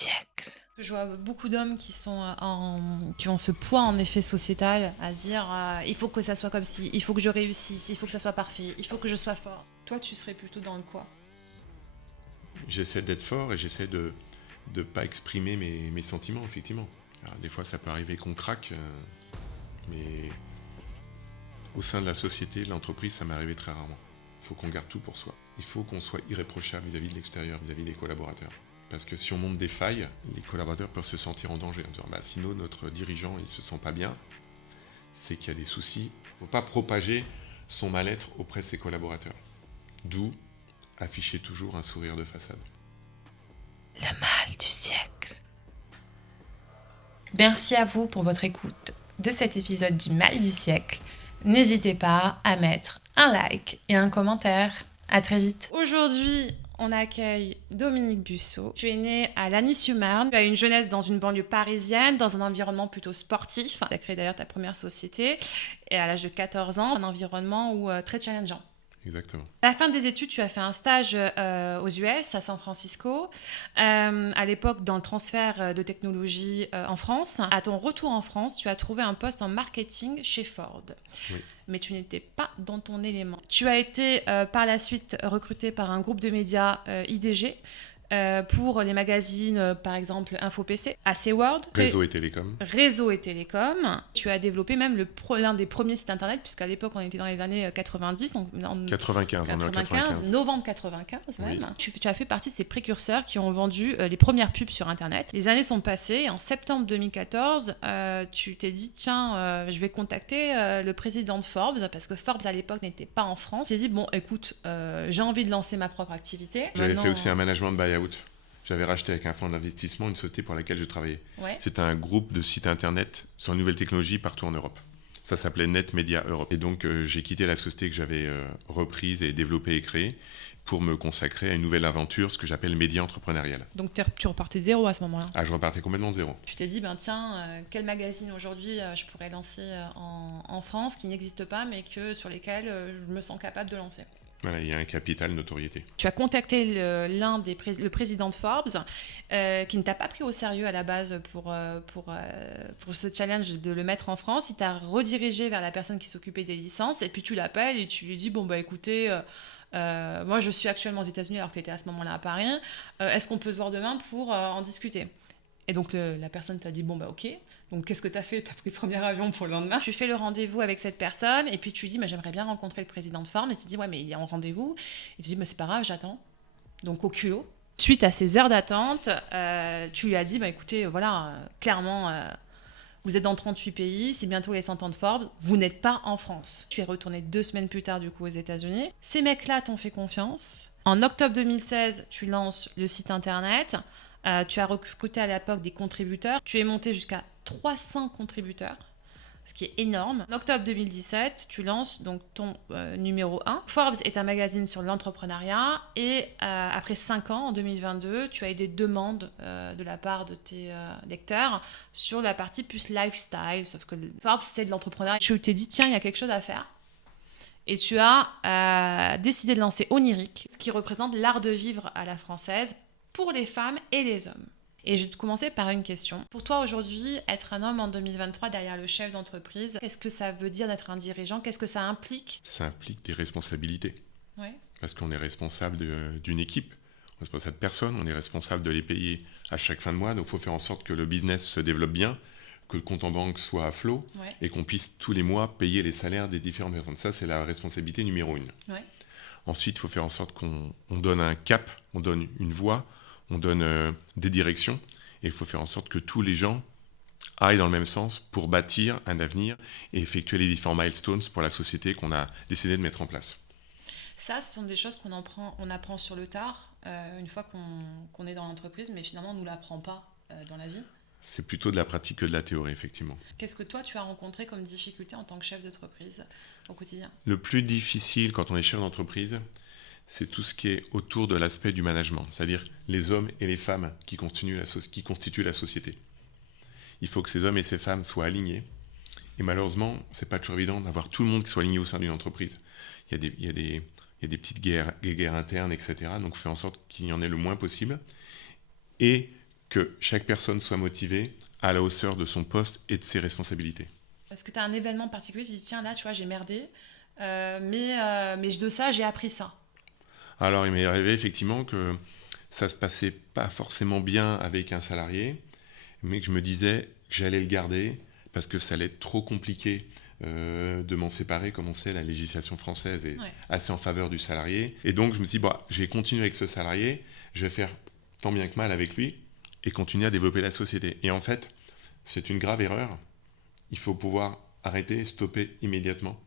siècle. Je vois beaucoup d'hommes qui ont ce poids en effet sociétal à se dire il faut que ça soit comme ci, il faut que je réussisse, il faut que ça soit parfait, il faut que je sois fort. Toi, tu serais plutôt dans le quoi? J'essaie d'être fort et j'essaie de ne pas exprimer mes sentiments, effectivement. Alors, des fois, ça peut arriver qu'on craque, mais au sein de la société, de l'entreprise, ça m'est arrivé très rarement. Il faut qu'on garde tout pour soi. Il faut qu'on soit irréprochable vis-à-vis de l'extérieur, vis-à-ne des collaborateurs. Parce que si on montre des failles, les collaborateurs peuvent se sentir en danger. En disant, sinon, notre dirigeant, il ne se sent pas bien, c'est qu'il y a des soucis. Il ne faut pas propager son mal-être auprès de ses collaborateurs. D'où afficher toujours un sourire de façade. Le mal du siècle. Merci à vous pour votre écoute de cet épisode du mal du siècle. N'hésitez pas à mettre un like et un commentaire. À très vite. Aujourd'hui, on accueille Dominique Busseau. Tu es né à Lagny-sur-Marne. Tu as une jeunesse dans une banlieue parisienne, dans un environnement plutôt sportif. Tu as créé d'ailleurs ta première société et à l'âge de 14 ans, un environnement très challengeant. Exactement. À la fin des études, tu as fait un stage aux US, à San Francisco, à l'époque dans le transfert de technologie en France. À ton retour en France, tu as trouvé un poste en marketing chez Ford. Oui. Mais tu n'étais pas dans ton élément. Tu as été par la suite recruté par un groupe de médias IDG pour les magazines, par exemple InfoPC, AC World. Réseau et télécom. Réseau et télécom. Tu as développé même l'un des premiers sites internet, puisqu'à l'époque, on était dans les années 90. 95, on est en 95. Novembre 95 même. Oui. Tu as fait partie de ces précurseurs qui ont vendu les premières pubs sur internet. Les années sont passées. En septembre 2014, tu t'es dit, tiens, je vais contacter le président de Forbes, parce que Forbes à l'époque n'était pas en France. Tu t'es dit, bon, écoute, j'ai envie de lancer ma propre activité. J'avais fait aussi un management buyout. J'avais racheté avec un fonds d'investissement une société pour laquelle je travaillais. Ouais. C'était un groupe de sites internet sur les nouvelles technologies partout en Europe. Ça s'appelait Net Media Europe. Et donc, j'ai quitté la société que j'avais reprise et développée et créée pour me consacrer à une nouvelle aventure, ce que j'appelle média entrepreneurial. Donc, tu repartais de zéro à ce moment-là? Je repartais complètement de zéro. Tu t'es dit, quel magazine aujourd'hui je pourrais lancer en France qui n'existe pas, mais sur lesquels je me sens capable de lancer? Voilà, il y a un capital notoriété. Tu as contacté le président de Forbes, qui ne t'a pas pris au sérieux à la base pour ce challenge de le mettre en France. Il t'a redirigé vers la personne qui s'occupait des licences, et puis tu l'appelles et tu lui dis, écoutez, moi je suis actuellement aux États-Unis alors que tu étais à ce moment-là à Paris. Est-ce qu'on peut se voir demain pour en discuter? Et donc la personne t'a dit, ok. Donc qu'est-ce que tu as fait? Tu as pris le premier avion pour le lendemain. Tu fais le rendez-vous avec cette personne et puis tu lui dis, j'aimerais bien rencontrer le président de Forbes. Et tu dis, ouais, mais il est en rendez-vous. Et tu dis, c'est pas grave, j'attends. Donc au culot. Suite à ces heures d'attente, tu lui as dit, écoutez, clairement, vous êtes dans 38 pays, c'est bientôt les 100 ans de Forbes, vous n'êtes pas en France. Tu es retourné 2 semaines plus tard du coup aux États-Unis. Ces mecs-là t'ont fait confiance. En octobre 2016, tu lances le site internet. Tu as recruté à l'époque des contributeurs. Tu es monté jusqu'à 300 contributeurs, ce qui est énorme. En octobre 2017, tu lances donc ton numéro 1. Forbes est un magazine sur l'entrepreneuriat et après 5 ans, en 2022, tu as eu des demandes de la part de tes lecteurs sur la partie plus lifestyle, sauf que Forbes, c'est de l'entrepreneuriat. Tu t'es dit, tiens, il y a quelque chose à faire. Et tu as décidé de lancer Oniric, ce qui représente l'art de vivre à la française pour les femmes et les hommes. Et je vais te commencer par une question. Pour toi aujourd'hui, être un homme en 2023 derrière le chef d'entreprise, qu'est-ce que ça veut dire d'être un dirigeant? Qu'est-ce que ça implique? Ça implique des responsabilités. Ouais. Parce qu'on est responsable d'une équipe, on est responsable de personnes, on est responsable de les payer à chaque fin de mois. Donc il faut faire en sorte que le business se développe bien, que le compte en banque soit à flot, Ouais. et qu'on puisse tous les mois payer les salaires des différentes personnes. Ça, c'est la responsabilité numéro 1. Ouais. Ensuite, il faut faire en sorte qu'on donne un cap, on donne une voie, on donne des directions, et il faut faire en sorte que tous les gens aillent dans le même sens pour bâtir un avenir et effectuer les différents milestones pour la société qu'on a décidé de mettre en place. Ça, ce sont des choses qu'on apprend sur le tard, une fois qu'on est dans l'entreprise, mais finalement, on ne nous l'apprend pas dans la vie. C'est plutôt de la pratique que de la théorie, effectivement. Qu'est-ce que toi, tu as rencontré comme difficulté en tant que chef d'entreprise au quotidien? Le plus difficile quand on est chef d'entreprise, c'est tout ce qui est autour de l'aspect du management, c'est-à-dire les hommes et les femmes qui constituent la société. Il faut que ces hommes et ces femmes soient alignés. Et malheureusement, ce n'est pas toujours évident d'avoir tout le monde qui soit aligné au sein d'une entreprise. Il y a des petites guerres internes, etc. Donc, on fait en sorte qu'il y en ait le moins possible. Et que chaque personne soit motivée à la hauteur de son poste et de ses responsabilités. Est-ce que tu as un événement particulier, tu dis tiens là tu vois j'ai merdé, mais de ça j'ai appris ça. Alors il m'est arrivé effectivement que ça se passait pas forcément bien avec un salarié, mais que je me disais que j'allais le garder parce que ça allait être trop compliqué de m'en séparer, comme on sait, la législation française est assez en faveur du salarié. Et donc je me suis dit, je vais continuer avec ce salarié, je vais faire tant bien que mal avec lui et continuer à développer la société. Et en fait, c'est une grave erreur. Il faut pouvoir arrêter, stopper immédiatement.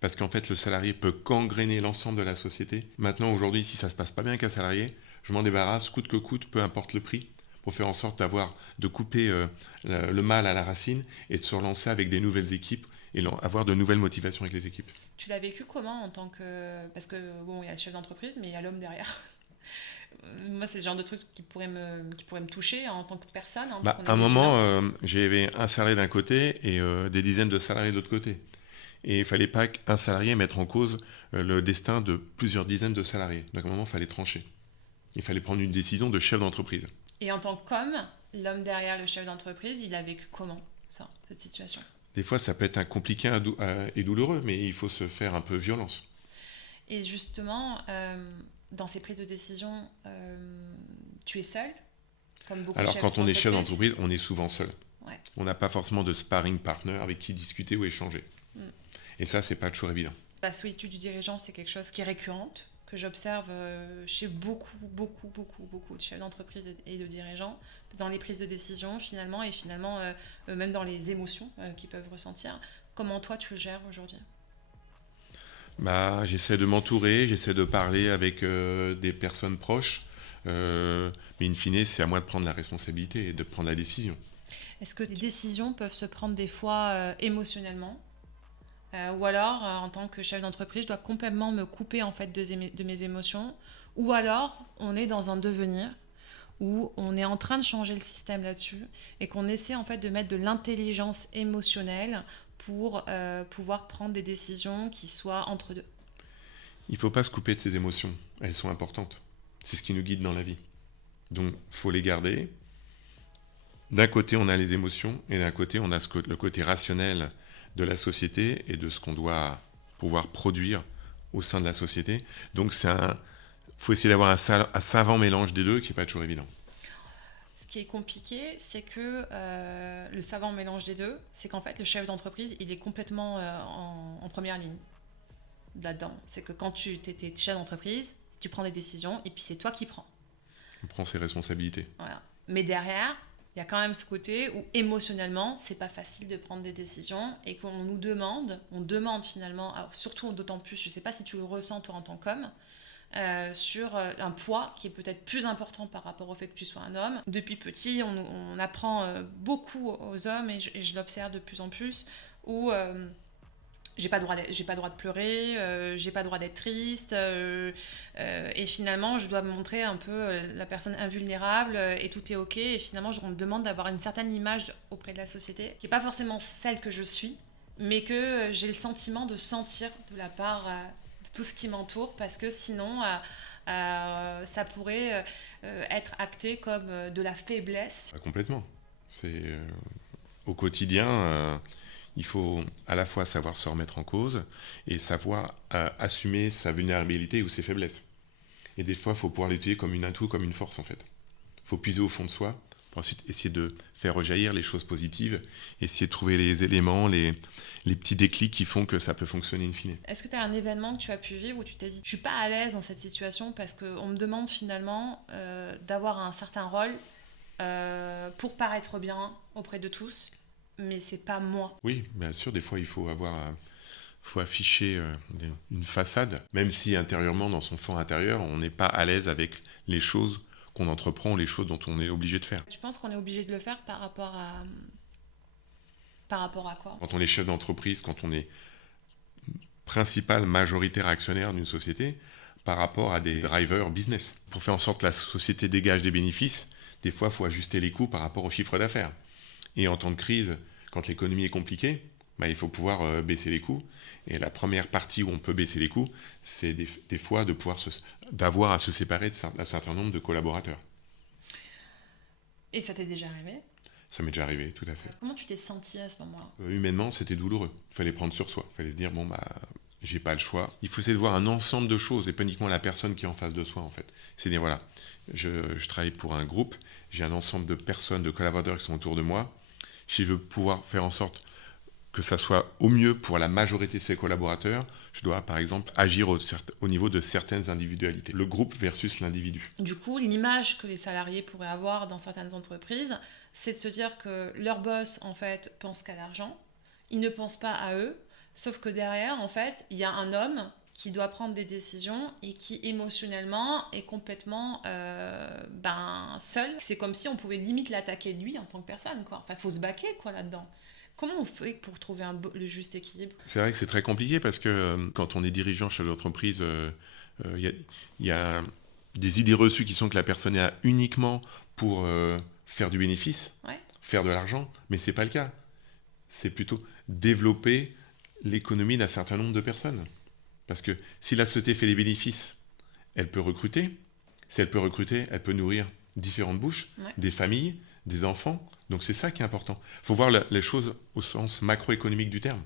Parce qu'en fait, le salarié peut gangréner l'ensemble de la société. Maintenant, aujourd'hui, si ça ne se passe pas bien avec un salarié, je m'en débarrasse coûte que coûte, peu importe le prix, pour faire en sorte de couper le mal à la racine et de se relancer avec des nouvelles équipes et avoir de nouvelles motivations avec les équipes. Tu l'as vécu comment en tant que... Parce que, bon, il y a le chef d'entreprise, mais il y a l'homme derrière. Moi, c'est le genre de truc qui pourrait me toucher en tant que personne. Hein, à un moment, j'avais un salarié d'un côté et des dizaines de salariés de l'autre côté. Et il ne fallait pas qu'un salarié mette en cause le destin de plusieurs dizaines de salariés. Donc à un moment, il fallait trancher. Il fallait prendre une décision de chef d'entreprise. Et en tant qu'homme, l'homme derrière le chef d'entreprise, il a vécu comment, ça, cette situation ? Des fois, ça peut être compliqué et douloureux, mais il faut se faire un peu violence. Et justement, dans ces prises de décision, tu es seul, comme beaucoup de chefs d'entreprise. Alors, quand on est chef d'entreprise, on est souvent seul. Ouais. On n'a pas forcément de sparring partner avec qui discuter ou échanger. Et ça, c'est pas toujours évident. La solitude du dirigeant, c'est quelque chose qui est récurrente, que j'observe chez beaucoup de chefs d'entreprise et de dirigeants, dans les prises de décision finalement, et finalement même dans les émotions qu'ils peuvent ressentir. Comment toi, tu le gères aujourd'hui ? J'essaie de m'entourer, j'essaie de parler avec des personnes proches, mais in fine, c'est à moi de prendre la responsabilité et de prendre la décision. Est-ce que les décisions peuvent se prendre des fois émotionnellement ? Ou alors, en tant que chef d'entreprise, je dois complètement me couper en fait de mes émotions. Ou alors, on est dans un devenir où on est en train de changer le système là-dessus et qu'on essaie en fait de mettre de l'intelligence émotionnelle pour pouvoir prendre des décisions qui soient entre deux. Il ne faut pas se couper de ses émotions. Elles sont importantes. C'est ce qui nous guide dans la vie. Donc, il faut les garder. D'un côté, on a les émotions et d'un côté, on a le côté rationnel de la société et de ce qu'on doit pouvoir produire au sein de la société. Donc, faut essayer d'avoir un savant mélange des deux qui n'est pas toujours évident. Ce qui est compliqué, c'est que le savant mélange des deux, c'est qu'en fait, le chef d'entreprise, il est complètement en première ligne là-dedans. C'est que quand tu es chef d'entreprise, tu prends des décisions et puis c'est toi qui prends. On prend ses responsabilités. Voilà. Mais derrière, il y a quand même ce côté où émotionnellement, c'est pas facile de prendre des décisions et qu'on nous demande, finalement, alors surtout d'autant plus, je sais pas si tu le ressens toi en tant qu'homme, sur un poids qui est peut-être plus important par rapport au fait que tu sois un homme. Depuis petit, on apprend beaucoup aux hommes et je l'observe de plus en plus où j'ai pas droit de pleurer, j'ai pas droit d'être triste et finalement je dois me montrer un peu la personne invulnérable et tout est ok et finalement on me demande d'avoir une certaine image auprès de la société qui est pas forcément celle que je suis mais que j'ai le sentiment de sentir de la part de tout ce qui m'entoure parce que sinon ça pourrait être acté comme de la faiblesse. Complètement. C'est au quotidien il faut à la fois savoir se remettre en cause et savoir assumer sa vulnérabilité ou ses faiblesses. Et des fois, il faut pouvoir l'utiliser comme une atout, comme une force en fait. Il faut puiser au fond de soi pour ensuite essayer de faire rejaillir les choses positives, essayer de trouver les éléments, les petits déclics qui font que ça peut fonctionner in fine. Est-ce que tu as un événement que tu as pu vivre où tu t'es dit « je suis pas à l'aise dans cette situation parce qu'on me demande finalement d'avoir un certain rôle pour paraître bien auprès de tous ». Mais c'est pas moi. Oui, bien sûr, des fois il faut afficher une façade, même si intérieurement, dans son fond intérieur, on n'est pas à l'aise avec les choses qu'on entreprend, les choses dont on est obligé de faire. Tu penses qu'on est obligé de le faire par rapport à quoi ? Quand on est chef d'entreprise, quand on est principal, majoritaire actionnaire d'une société, par rapport à des drivers business. Pour faire en sorte que la société dégage des bénéfices, des fois il faut ajuster les coûts par rapport au chiffre d'affaires. Et en temps de crise, quand l'économie est compliquée, il faut pouvoir baisser les coûts. Et la première partie où on peut baisser les coûts, c'est des fois d'avoir à se séparer d'un certain nombre de collaborateurs. Et ça t'est déjà arrivé? Ça m'est déjà arrivé, tout à fait. Comment tu t'es senti à ce moment-là? Humainement, c'était douloureux. Il fallait prendre sur soi. Il fallait se dire, bon, bah, j'ai pas le choix. Il faut essayer de voir un ensemble de choses et pas uniquement la personne qui est en face de soi, en fait. C'est dire, voilà, je travaille pour un groupe, j'ai un ensemble de personnes, de collaborateurs qui sont autour de moi. Si je veux pouvoir faire en sorte que ça soit au mieux pour la majorité de ces collaborateurs, je dois, par exemple, agir au niveau de certaines individualités. Le groupe versus l'individu. Du coup, l'image que les salariés pourraient avoir dans certaines entreprises, c'est de se dire que leur boss, en fait, pense qu'à l'argent. Ils ne pensent pas à eux. Sauf que derrière, en fait, il y a un homme qui doit prendre des décisions et qui, émotionnellement, est complètement seul. C'est comme si on pouvait limite l'attaquer lui en tant que personne, quoi. Enfin, il faut se baquer, quoi, là-dedans. Comment on fait pour trouver le juste équilibre? C'est vrai que c'est très compliqué parce que quand on est dirigeant chez l'entreprise, il y a des idées reçues qui sont que la personne est là uniquement pour faire du bénéfice, Ouais. faire de l'argent, mais ce n'est pas le cas. C'est plutôt développer l'économie d'un certain nombre de personnes. Parce que si la société fait des bénéfices, elle peut recruter. Si elle peut recruter, elle peut nourrir différentes bouches, Ouais. des familles, des enfants. Donc c'est ça qui est important. Il faut voir les choses au sens macroéconomique du terme,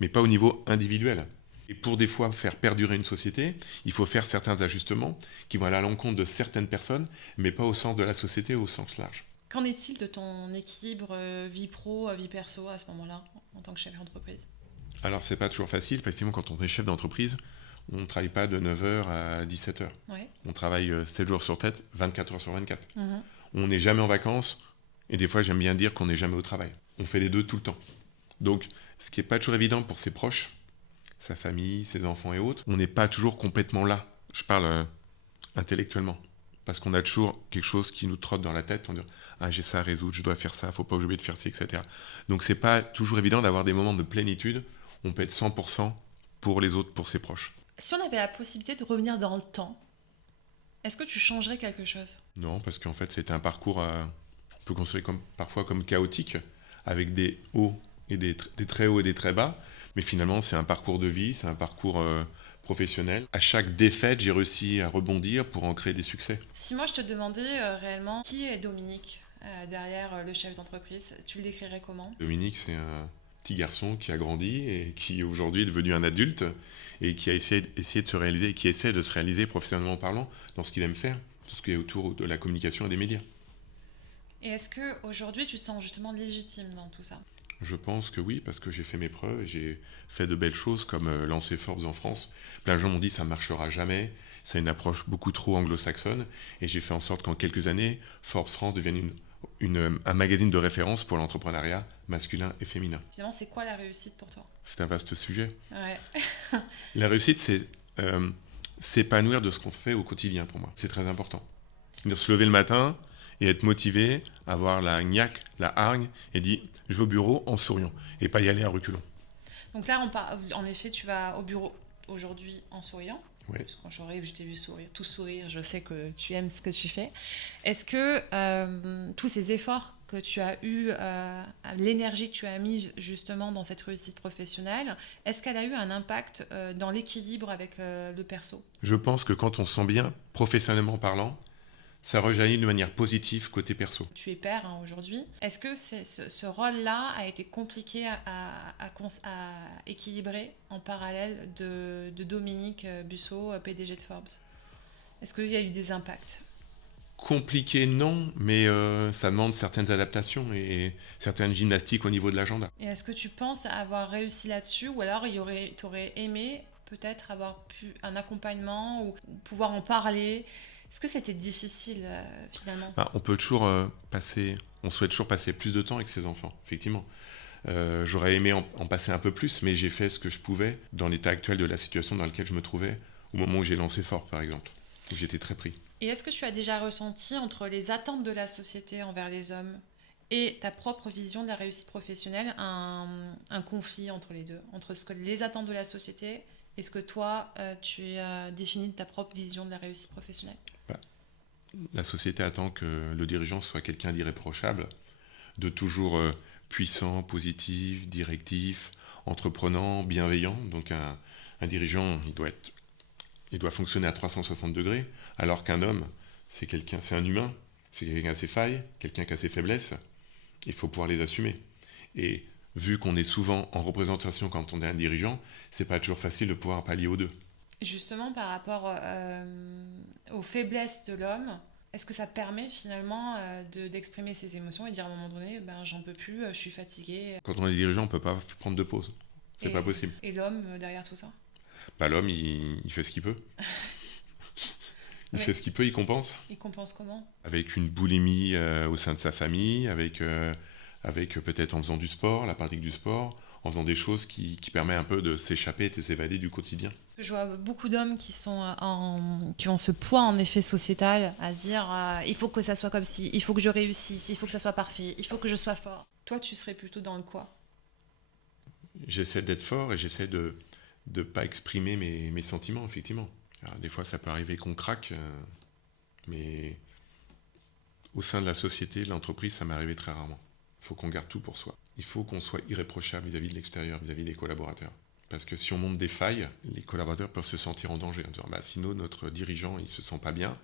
mais pas au niveau individuel. Et pour des fois faire perdurer une société, il faut faire certains ajustements qui vont aller à l'encontre de certaines personnes, mais pas au sens de la société au sens large. Qu'en est-il de ton équilibre vie pro, vie perso à ce moment-là, en tant que chef d'entreprise? Alors c'est pas toujours facile, effectivement, quand on est chef d'entreprise, on ne travaille pas de 9h à 17h. Ouais. On travaille 7 jours sur 7, 24 heures sur 24. Mhm. On n'est jamais en vacances, et des fois j'aime bien dire qu'on n'est jamais au travail. On fait les deux tout le temps. Donc ce qui n'est pas toujours évident pour ses proches, sa famille, ses enfants et autres, on n'est pas toujours complètement là. Je parle intellectuellement. Parce qu'on a toujours quelque chose qui nous trotte dans la tête, on dit « Ah, j'ai ça à résoudre, je dois faire ça, faut pas que j'oublie de faire ci, etc. » Donc c'est pas toujours évident d'avoir des moments de plénitude. On peut être 100% pour les autres, pour ses proches. Si on avait la possibilité de revenir dans le temps, est-ce que tu changerais quelque chose? Non, parce qu'en fait c'était un parcours, on peut considérer parfois comme chaotique, avec des hauts et des très hauts et des très bas. Mais finalement, c'est un parcours de vie, c'est un parcours professionnel. À chaque défaite, j'ai réussi à rebondir pour en créer des succès. Si moi je te demandais réellement qui est Dominique derrière le chef d'entreprise, tu le décrirais comment? Dominique, c'est un petit garçon qui a grandi et qui aujourd'hui est devenu un adulte et qui a essayé de se réaliser, qui essaie de se réaliser professionnellement parlant dans ce qu'il aime faire, tout ce qui est autour de la communication et des médias. Et est-ce qu'aujourd'hui tu te sens justement légitime dans tout ça? Je pense que oui, parce que j'ai fait mes preuves et j'ai fait de belles choses comme lancer Forbes en France. Plein de gens m'ont dit ça ne marchera jamais, c'est une approche beaucoup trop anglo-saxonne. Et j'ai fait en sorte qu'en quelques années, Forbes France devienne un magazine de référence pour l'entrepreneuriat masculin et féminin. Finalement, c'est quoi la réussite pour toi? C'est un vaste sujet. Ouais. La réussite, c'est s'épanouir de ce qu'on fait au quotidien pour moi. C'est très important. Se lever le matin et être motivé, avoir la gnaque, la hargne, et dire je vais au bureau en souriant, et pas y aller à reculons. Donc là, en effet, tu vas au bureau aujourd'hui en souriant. Oui. Parce que quand je t'ai vu sourire, tout sourire, je sais que tu aimes ce que tu fais. Est-ce que tous ces efforts que tu as eus, l'énergie que tu as mise justement dans cette réussite professionnelle, est-ce qu'elle a eu un impact dans l'équilibre avec le perso? Je pense que quand on se sent bien, professionnellement parlant, ça rejaillit de manière positive côté perso. Tu es père aujourd'hui. Est-ce que ce rôle-là a été compliqué à équilibrer en parallèle de Dominique Busseau, PDG de Forbes? Est-ce qu'il y a eu des impacts? Compliqué, non, mais ça demande certaines adaptations et certaines gymnastiques au niveau de l'agenda. Et est-ce que tu penses avoir réussi là-dessus, ou alors tu aurais aimé peut-être avoir un accompagnement ou pouvoir en parler? Est-ce que c'était difficile finalement? On peut toujours on souhaite toujours passer plus de temps avec ses enfants, effectivement. J'aurais aimé en passer un peu plus, mais j'ai fait ce que je pouvais dans l'état actuel de la situation dans laquelle je me trouvais au moment où j'ai lancé Forbes, par exemple, où j'étais très pris. Et est-ce que tu as déjà ressenti entre les attentes de la société envers les hommes et ta propre vision de la réussite professionnelle un conflit entre les deux, entre les attentes de la société et ce que toi, tu as défini de ta propre vision de la réussite professionnelle? La société attend que le dirigeant soit quelqu'un d'irréprochable, de toujours puissant, positif, directif, entreprenant, bienveillant. Donc un dirigeant, il doit fonctionner à 360 degrés, alors qu'un homme, c'est un humain C'est quelqu'un qui a ses failles, quelqu'un qui a ses faiblesses. Il faut pouvoir les assumer. Et vu qu'on est souvent en représentation quand on est un dirigeant, c'est pas toujours facile de pouvoir pallier aux deux. Justement, par rapport aux faiblesses de l'homme, est-ce que ça permet finalement d'exprimer ses émotions et de dire à un moment donné, ben, j'en peux plus, je suis fatigué. Quand on est dirigeant, on peut pas prendre de pause. C'est pas possible. Et l'homme derrière tout ça? Bah, l'homme, il fait ce qu'il peut. Il fait ce qu'il peut, il compense. Il compense comment? Avec une boulimie au sein de sa famille, avec peut-être en faisant du sport, la pratique du sport, en faisant des choses qui permettent un peu de s'échapper et de s'évader du quotidien. Je vois beaucoup d'hommes qui ont ce poids en effet sociétal à se dire il faut que ça soit comme ci, il faut que je réussisse, il faut que ça soit parfait, il faut que je sois fort. Toi, tu serais plutôt dans le quoi? J'essaie d'être fort et j'essaie de ne pas exprimer mes sentiments, effectivement. Alors, des fois, ça peut arriver qu'on craque, mais au sein de la société, de l'entreprise, ça m'est arrivé très rarement. Il faut qu'on garde tout pour soi. Il faut qu'on soit irréprochable vis-à-vis de l'extérieur, vis-à-vis des collaborateurs. Parce que si on montre des failles, les collaborateurs peuvent se sentir en danger. En disant, sinon, notre dirigeant, il ne se sent pas bien,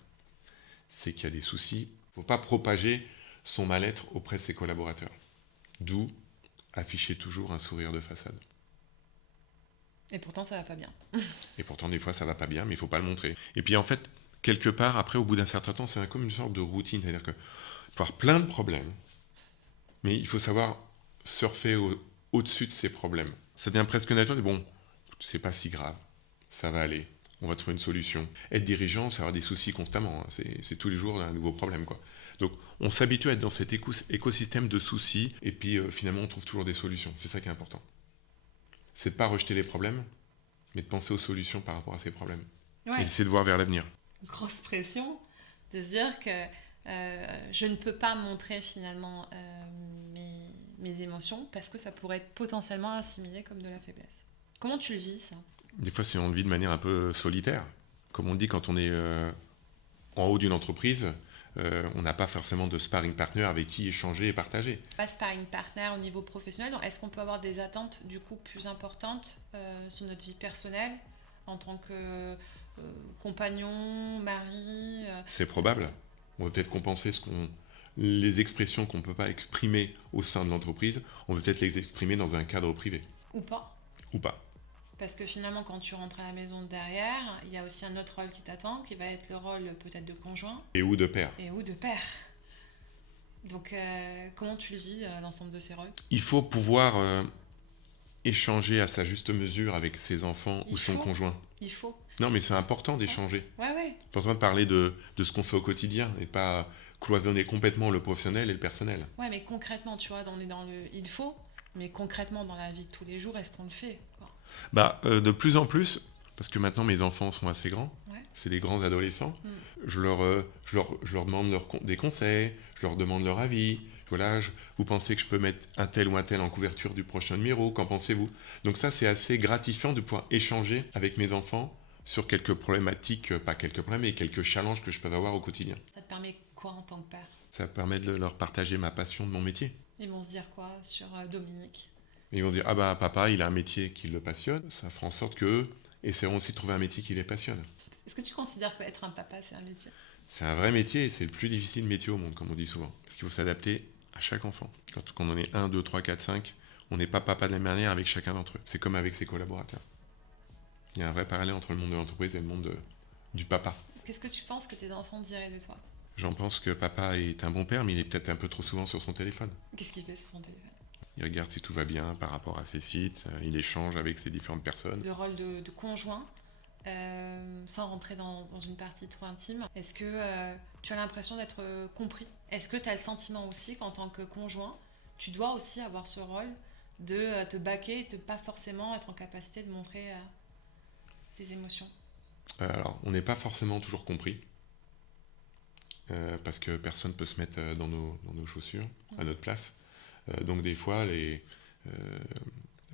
c'est qu'il y a des soucis. Il ne faut pas propager son mal-être auprès de ses collaborateurs. D'où afficher toujours un sourire de façade. Et pourtant, ça va pas bien. Et pourtant, des fois, ça va pas bien, mais il faut pas le montrer. Et puis, en fait, quelque part, après, au bout d'un certain temps, c'est comme une sorte de routine. C'est-à-dire qu'il faut avoir plein de problèmes, mais il faut savoir surfer au-dessus de ces problèmes. Ça devient presque naturel. Bon, c'est pas si grave, ça va aller, on va trouver une solution. Être dirigeant, c'est avoir des soucis constamment. Hein. C'est tous les jours un nouveau problème, quoi. Donc, on s'habitue à être dans cet écosystème de soucis, et puis finalement, on trouve toujours des solutions. C'est ça qui est important. C'est de ne pas rejeter les problèmes, mais de penser aux solutions par rapport à ces problèmes. Ouais. Et d'essayer de voir vers l'avenir. Grosse pression de se dire que je ne peux pas montrer finalement mes émotions parce que ça pourrait être potentiellement assimilé comme de la faiblesse. Comment tu le vis, ça? Des fois, on le vit de manière un peu solitaire. Comme on dit, quand on est en haut d'une entreprise, on n'a pas forcément de sparring partner avec qui échanger et partager. Pas de sparring partner au niveau professionnel, donc est-ce qu'on peut avoir des attentes du coup plus importantes sur notre vie personnelle en tant que compagnon, mari C'est probable. On va peut-être compenser les expressions qu'on ne peut pas exprimer au sein de l'entreprise, on va peut-être les exprimer dans un cadre privé. Ou pas. Ou pas. Parce que finalement, quand tu rentres à la maison derrière, il y a aussi un autre rôle qui t'attend, qui va être le rôle peut-être de conjoint. Et ou de père. Et ou de père. Donc, comment tu le vis, l'ensemble de ces rôles? Il faut pouvoir échanger à sa juste mesure avec ses enfants ou son conjoint. Il faut. Non, mais c'est important d'échanger. Ouais. C'est important de parler de ce qu'on fait au quotidien et pas cloisonner complètement le professionnel et le personnel. Ouais, mais concrètement, tu vois, on est dans le « il faut », mais concrètement, dans la vie de tous les jours, est-ce qu'on le fait, quoi? De plus en plus, parce que maintenant mes enfants sont assez grands, c'est des grands adolescents, je leur demande des conseils, je leur demande leur avis. Voilà, vous pensez que je peux mettre un tel ou un tel en couverture du prochain numéro, qu'en pensez-vous? Donc ça, c'est assez gratifiant de pouvoir échanger avec mes enfants sur quelques problématiques, pas quelques problèmes, mais quelques challenges que je peux avoir au quotidien. Ça te permet quoi en tant que père? Ça permet de leur partager ma passion de mon métier. Ils vont se dire quoi sur Dominique? Ils vont dire, papa, il a un métier qui le passionne. Ça fera en sorte qu'eux essaieront aussi de trouver un métier qui les passionne. Est-ce que tu considères qu'être un papa, c'est un métier? C'est un vrai métier et c'est le plus difficile métier au monde, comme on dit souvent. Parce qu'il faut s'adapter à chaque enfant. Quand on en est 1, 2, 3, 4, 5, on n'est pas papa de la même manière avec chacun d'entre eux. C'est comme avec ses collaborateurs. Il y a un vrai parallèle entre le monde de l'entreprise et le monde du papa. Qu'est-ce que tu penses que tes enfants diraient de toi? J'en pense que papa est un bon père, mais il est peut-être un peu trop souvent sur son téléphone. Qu'est-ce qu'il fait sur son téléphone? Il regarde si tout va bien par rapport à ses sites, il échange avec ses différentes personnes. Le rôle de conjoint, sans rentrer dans une partie trop intime, est-ce que tu as l'impression d'être compris? Est-ce que tu as le sentiment aussi qu'en tant que conjoint, tu dois aussi avoir ce rôle de te baquer et de pas forcément être en capacité de montrer tes émotions? Alors, on n'est pas forcément toujours compris, parce que personne ne peut se mettre dans nos chaussures, à notre place. Donc des fois, les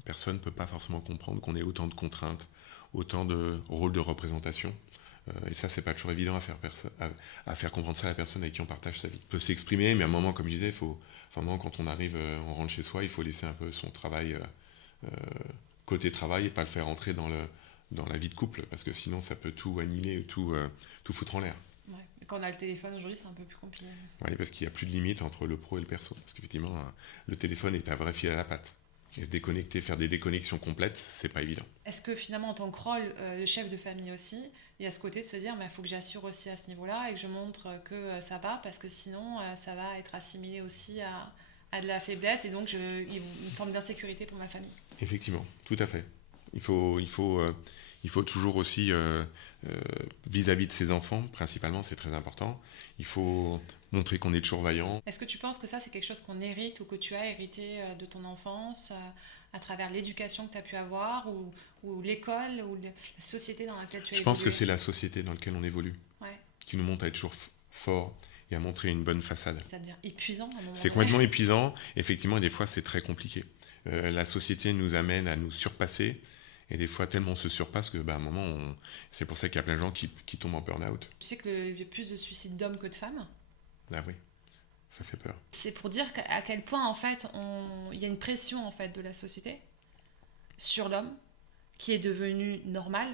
personnes ne peuvent pas forcément comprendre qu'on ait autant de contraintes, autant de rôles de représentation. Et ça, c'est pas toujours évident à faire comprendre ça à la personne avec qui on partage sa vie. On peut s'exprimer, mais à un moment, comme je disais, quand on arrive, on rentre chez soi, il faut laisser un peu son travail côté travail et pas le faire entrer dans la vie de couple, parce que sinon, ça peut tout annihiler, tout foutre en l'air. Ouais. Quand on a le téléphone aujourd'hui, c'est un peu plus compliqué. Oui, parce qu'il n'y a plus de limite entre le pro et le perso. Parce qu'effectivement, le téléphone est un vrai fil à la patte. Et se déconnecter, faire des déconnexions complètes, c'est pas évident. Est-ce que finalement, en tant que rôle de chef de famille aussi, il y a ce côté de se dire, il faut que j'assure aussi à ce niveau-là et que je montre que ça va, parce que sinon, ça va être assimilé aussi à de la faiblesse et donc une forme d'insécurité pour ma famille. Effectivement, tout à fait. Il faut toujours aussi, vis-à-vis de ses enfants, principalement, c'est très important, il faut montrer qu'on est toujours vaillant. Est-ce que tu penses que ça, c'est quelque chose qu'on hérite ou que tu as hérité de ton enfance à travers l'éducation que tu as pu avoir ou l'école ou la société dans laquelle tu as évolué ? Je pense que c'est la société dans laquelle on évolue qui nous montre à être toujours fort et à montrer une bonne façade. C'est-à-dire épuisant à un moment C'est complètement épuisant, effectivement, et des fois c'est très compliqué. La société nous amène à nous surpasser, et des fois tellement on se surpasse que à un moment, c'est pour ça qu'il y a plein de gens qui tombent en burn-out. Tu sais qu'il y a plus de suicides d'hommes que de femmes ? Ah oui, ça fait peur. C'est pour dire à quel point en fait il y a une pression en fait de la société sur l'homme qui est devenu normal.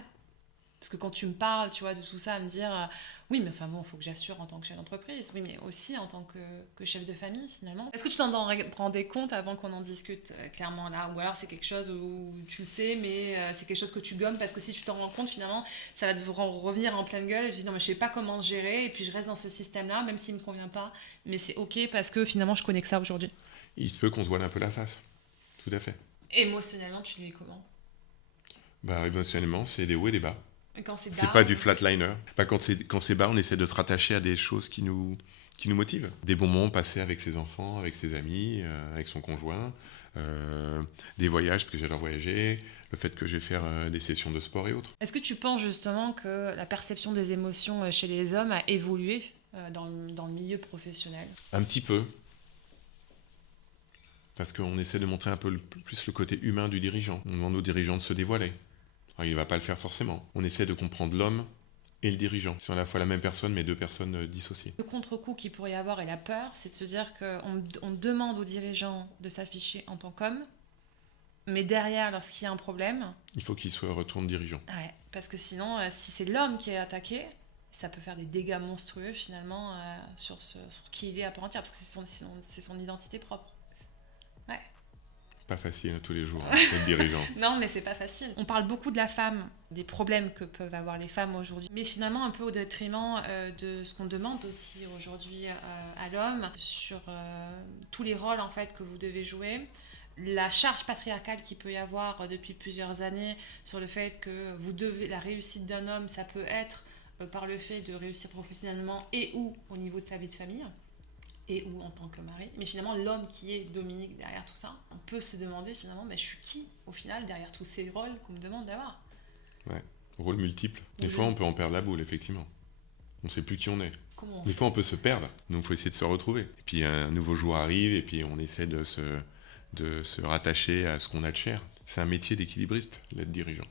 Parce que quand tu me parles, tu vois, de tout ça, à me dire oui, mais enfin bon, il faut que j'assure en tant que chef d'entreprise, oui, mais aussi en tant que chef de famille, finalement. Est-ce que tu t'en rendais compte avant qu'on en discute clairement là ? Ou alors c'est quelque chose où tu le sais, mais c'est quelque chose que tu gommes, parce que si tu t'en rends compte, finalement, ça va te revenir en pleine gueule, et je dis non, mais je sais pas comment gérer, et puis je reste dans ce système-là, même s'il me convient pas, mais c'est ok, parce que finalement, je connais que ça aujourd'hui. Il se peut qu'on se voile un peu la face, tout à fait. Émotionnellement, tu le vis comment ? Émotionnellement, c'est des hauts et des bas. Quand c'est pas du flatliner. Quand c'est bas, on essaie de se rattacher à des choses qui nous motivent. Des bons moments passés avec ses enfants, avec ses amis, avec son conjoint, des voyages, parce que j'adore voyager, le fait que je vais faire des sessions de sport et autres. Est-ce que tu penses justement que la perception des émotions chez les hommes a évolué dans le milieu professionnel ? Un petit peu. Parce qu'on essaie de montrer un peu plus le côté humain du dirigeant. On demande aux dirigeants de se dévoiler. Alors, il ne va pas le faire forcément. On essaie de comprendre l'homme et le dirigeant. C'est à la fois la même personne, mais deux personnes dissociées. Le contre-coup qu'il pourrait y avoir et la peur, c'est de se dire qu'on demande aux dirigeants de s'afficher en tant qu'homme, mais derrière, lorsqu'il y a un problème... il faut qu'il soit retourne dirigeant. Ouais, parce que sinon, si c'est l'homme qui est attaqué, ça peut faire des dégâts monstrueux finalement sur qui il est à part entière, parce que c'est son identité propre. Ouais. Pas facile tous les jours, être dirigeant. Non, mais c'est pas facile. On parle beaucoup de la femme, des problèmes que peuvent avoir les femmes aujourd'hui, mais finalement un peu au détriment de ce qu'on demande aussi aujourd'hui à l'homme, sur tous les rôles en fait que vous devez jouer. La charge patriarcale qu'il peut y avoir depuis plusieurs années sur le fait que la réussite d'un homme, ça peut être par le fait de réussir professionnellement et ou au niveau de sa vie de famille, et ou en tant que mari, mais finalement l'homme qui est Dominique derrière tout ça, on peut se demander finalement, mais je suis qui au final derrière tous ces rôles qu'on me demande d'avoir ? Ouais, rôles multiples. Des fois on peut en perdre la boule, effectivement. On ne sait plus qui on est. Des fois on peut se perdre, donc il faut essayer de se retrouver. Et puis un nouveau jour arrive, et puis on essaie de se rattacher à ce qu'on a de cher. C'est un métier d'équilibriste, l'être dirigeant.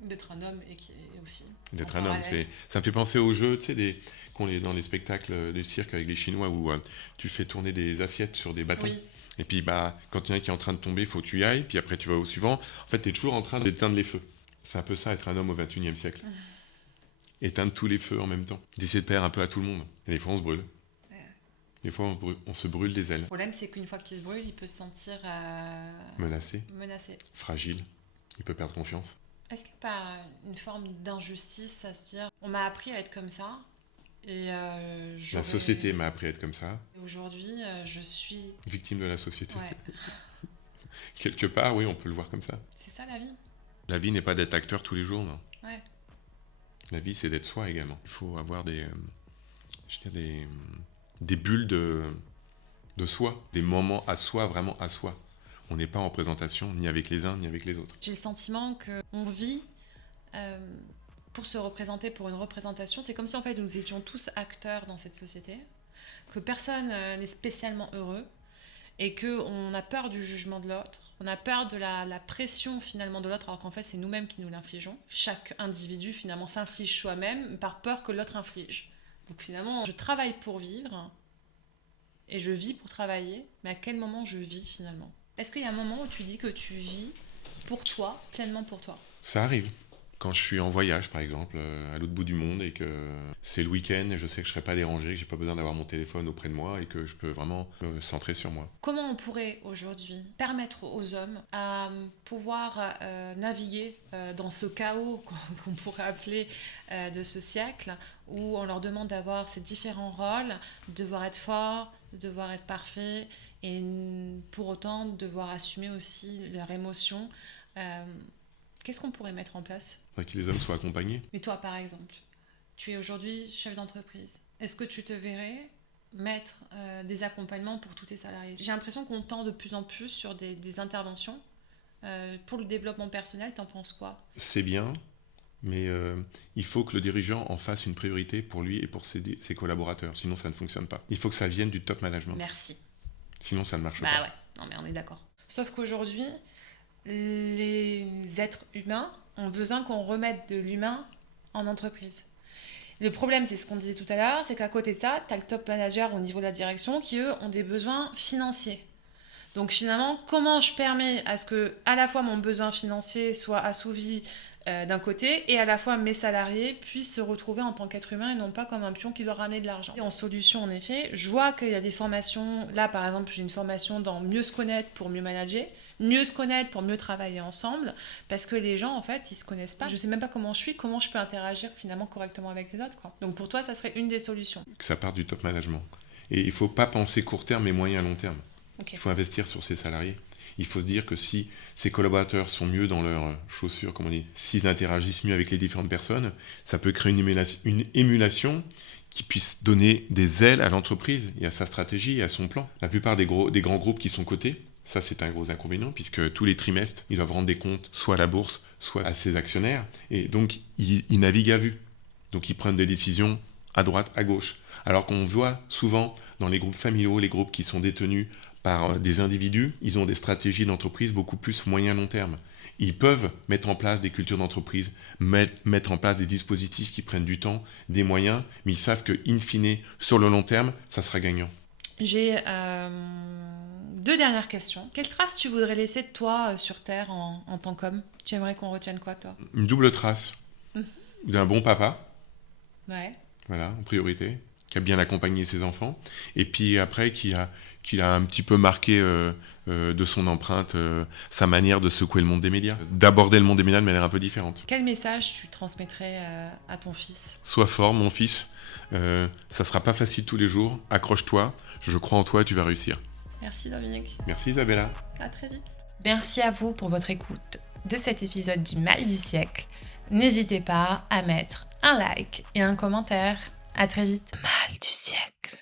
D'être un homme et qui est aussi... D'être un homme, ça me fait penser aux jeux, tu sais, qu'on est dans les spectacles de cirque avec les Chinois où tu fais tourner des assiettes sur des bâtons. Oui. Et puis quand il y en a qui est en train de tomber, il faut que tu y ailles, puis après tu vas au suivant. En fait, tu es toujours en train d'éteindre les feux. C'est un peu ça, être un homme au XXIe siècle. Éteindre tous les feux en même temps. D'essayer de plaire un peu à tout le monde. Et des fois, on se brûle. Des fois, on se brûle des ailes. Le problème, c'est qu'une fois qu'il se brûle, il peut se sentir... menacé. Fragile. Il peut perdre confiance. Est-ce qu'il n'y a pas une forme d'injustice à se dire on m'a appris à être comme ça et la société m'a appris à être comme ça. Aujourd'hui, je suis... victime de la société. Ouais. Quelque part, oui, on peut le voir comme ça. C'est ça la vie. La vie n'est pas d'être acteur tous les jours, non. Ouais. La vie, c'est d'être soi également. Il faut avoir des bulles de soi, des moments à soi, vraiment à soi. On n'est pas en représentation ni avec les uns ni avec les autres. J'ai le sentiment qu'on vit pour se représenter, pour une représentation. C'est comme si en fait nous étions tous acteurs dans cette société, que personne n'est spécialement heureux et qu'on a peur du jugement de l'autre. On a peur de la pression finalement de l'autre, alors qu'en fait c'est nous-mêmes qui nous l'infligeons. Chaque individu finalement s'inflige soi-même par peur que l'autre inflige. Donc finalement je travaille pour vivre et je vis pour travailler, mais à quel moment je vis finalement ? Est-ce qu'il y a un moment où tu dis que tu vis pour toi, pleinement pour toi ? Ça arrive. Quand je suis en voyage, par exemple, à l'autre bout du monde, et que c'est le week-end, et je sais que je ne serai pas dérangé, que je n'ai pas besoin d'avoir mon téléphone auprès de moi, et que je peux vraiment me centrer sur moi. Comment on pourrait aujourd'hui permettre aux hommes à pouvoir naviguer dans ce chaos qu'on pourrait appeler de ce siècle, où on leur demande d'avoir ces différents rôles, de devoir être fort, de devoir être parfait, et pour autant de devoir assumer aussi leurs émotions. Qu'est-ce qu'on pourrait mettre en place ? Que les hommes soient accompagnés. Mais toi, par exemple, tu es aujourd'hui chef d'entreprise. Est-ce que tu te verrais mettre des accompagnements pour tous tes salariés ? J'ai l'impression qu'on tend de plus en plus sur des interventions. Pour le développement personnel, t'en penses quoi ? C'est bien, mais il faut que le dirigeant en fasse une priorité pour lui et pour ses collaborateurs. Sinon, ça ne fonctionne pas. Il faut que ça vienne du top management. Merci. Sinon, ça ne marche pas. Bah ouais, non mais on est d'accord. Sauf qu'aujourd'hui, les êtres humains ont besoin qu'on remette de l'humain en entreprise. Le problème, c'est ce qu'on disait tout à l'heure, c'est qu'à côté de ça, tu as le top manager au niveau de la direction qui, eux, ont des besoins financiers. Donc finalement, comment je permets à ce que à la fois mon besoin financier soit assouvi d'un côté et à la fois mes salariés puissent se retrouver en tant qu'être humain et non pas comme un pion qui doit ramener de l'argent. Et en solution, en effet, je vois qu'il y a des formations. Là, par exemple, j'ai une formation dans mieux se connaître pour mieux manager. Mieux se connaître pour mieux travailler ensemble, parce que les gens, en fait, ils se connaissent pas. Je sais même pas comment je suis, comment je peux interagir finalement correctement avec les autres, quoi. Donc pour toi, ça serait une des solutions. Que ça parte du top management. Et il faut pas penser court terme, mais moyen long terme. Okay. Il faut investir sur ses salariés. Il faut se dire que si ses collaborateurs sont mieux dans leurs chaussures, comme on dit, s'ils interagissent mieux avec les différentes personnes, ça peut créer une émulation qui puisse donner des ailes à l'entreprise. Il y a sa stratégie, il y a son plan. La plupart des grands groupes qui sont cotés, ça, c'est un gros inconvénient, puisque tous les trimestres, ils doivent rendre des comptes, soit à la bourse, soit à ses actionnaires. Et donc, ils naviguent à vue. Donc, ils prennent des décisions à droite, à gauche. Alors qu'on voit souvent dans les groupes familiaux, les groupes qui sont détenus par des individus, ils ont des stratégies d'entreprise beaucoup plus moyen-long terme. Ils peuvent mettre en place des cultures d'entreprise, mettre en place des dispositifs qui prennent du temps, des moyens, mais ils savent que, in fine, sur le long terme, ça sera gagnant. J'ai 2 dernières questions. Quelle trace tu voudrais laisser de toi sur Terre en tant qu'homme ? Tu aimerais qu'on retienne quoi, toi ? Une double trace d'un bon papa, ouais. Voilà, en priorité, qui a bien accompagné ses enfants, et puis après, qui a un petit peu marqué de son empreinte sa manière de secouer le monde des médias, d'aborder le monde des médias de manière un peu différente. Quel message tu transmettrais à ton fils ? Sois fort, mon fils. Ça sera pas facile tous les jours. Accroche-toi. Je crois en toi et tu vas réussir. Merci Dominique. Merci Isabella. À très vite. Merci à vous pour votre écoute de cet épisode du Mal du siècle. N'hésitez pas à mettre un like et un commentaire. À très vite. Mal du siècle.